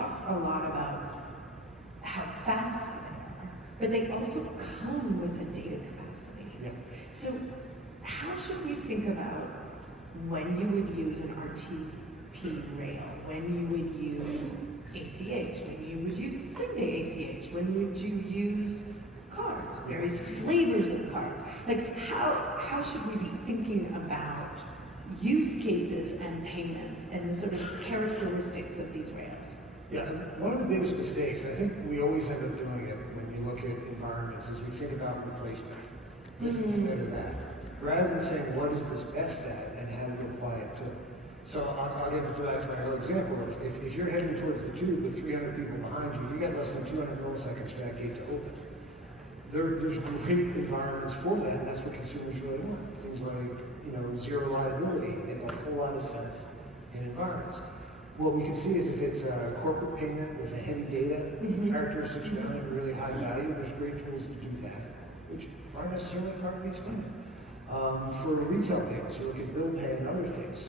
talk a lot about how fast they are, but they also come with a data capacity. Yeah. So how should we think about when you would use an RTP rail, when you would use ACH, when you would use same-day ACH, when would you use cards, various flavors of cards? Like how should we be thinking about use cases and payments and the sort of characteristics of these rails? Yeah, one of the biggest mistakes, I think we always end up doing it when you look at environments, is we think about replacement. This is better than that. Rather than saying, what is this best at and how do you apply it to it? So I'll give it back to my earlier example. If you're heading towards the tube with 300 people behind you, you got less than 200 milliseconds for that gate to open. There's great environments for that, and that's what consumers really want. Things like, zero liability make a whole lot of sense in environments. What we can see is if it's a corporate payment with a heavy data characteristics around it, really high value, there's great tools to do that, which aren't necessarily card-based payment. For retail payments, you look at bill pay and other things.